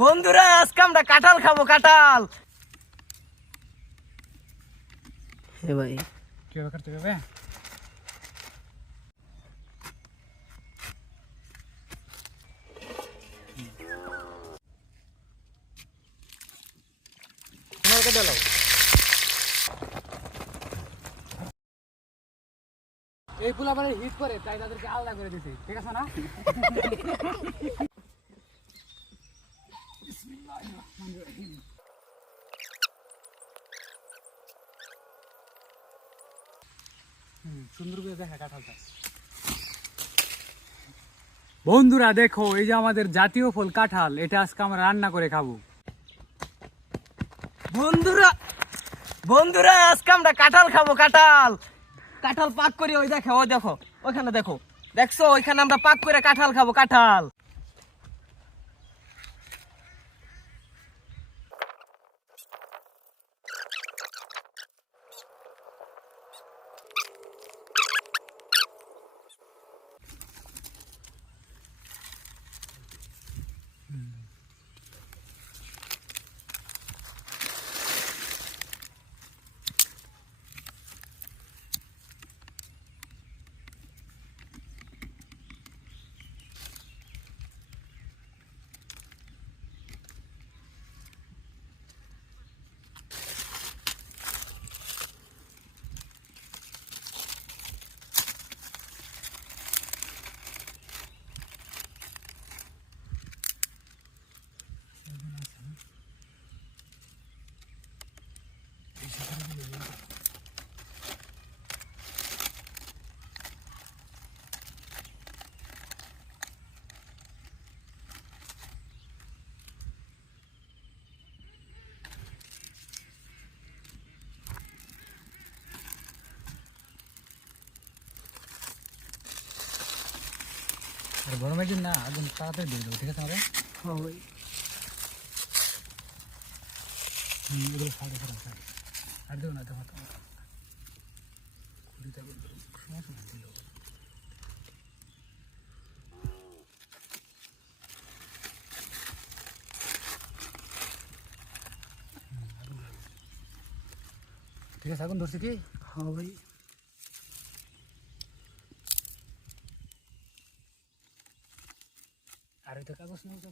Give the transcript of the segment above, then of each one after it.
বন্ধুরা আজকে আমরা কাঁঠাল খাব কাঁঠাল। হে ভাই। কীভাবে কাটতে হবে এই পোলাপারে হিট করে তাই তাদেরকে আলাদা করে দিছি ঠিক আছে না? বন্ধুরা, দেখো, এই যে আমাদের জাতীয় ফল কাঁঠাল, এটা আজকে আমরা রান্না করে খাব। বন্ধুরা বন্ধুরা, আজকে আমরা কাঁঠাল খাব, কাঁঠাল। কাঁঠাল পাক করি, ওই দেখো ওই দেখো, ওইখানে দেখো। দেখছ, ওইখানে আমরা পাক করে কাঁঠাল খাব, কাঁঠাল। আর গরমের দিন না আগুন তাড়াতাড়ি দিয়ে দেবো ঠিক আছে আমাদের ওই হুম এগুলো সাড়ে আর দেবো না দেখো তো কুড়িটা বলতে সমস্যা গেছে। ঠিক আছে আগুন ধরছে কি? হ্যাঁ ভাই। আর তো কাগজ তো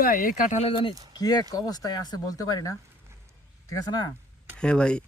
এই কাঁঠালের জন্য কি এক অবস্থায় আছে বলতে পারি না। ঠিক আছে না? হ্যাঁ ভাই।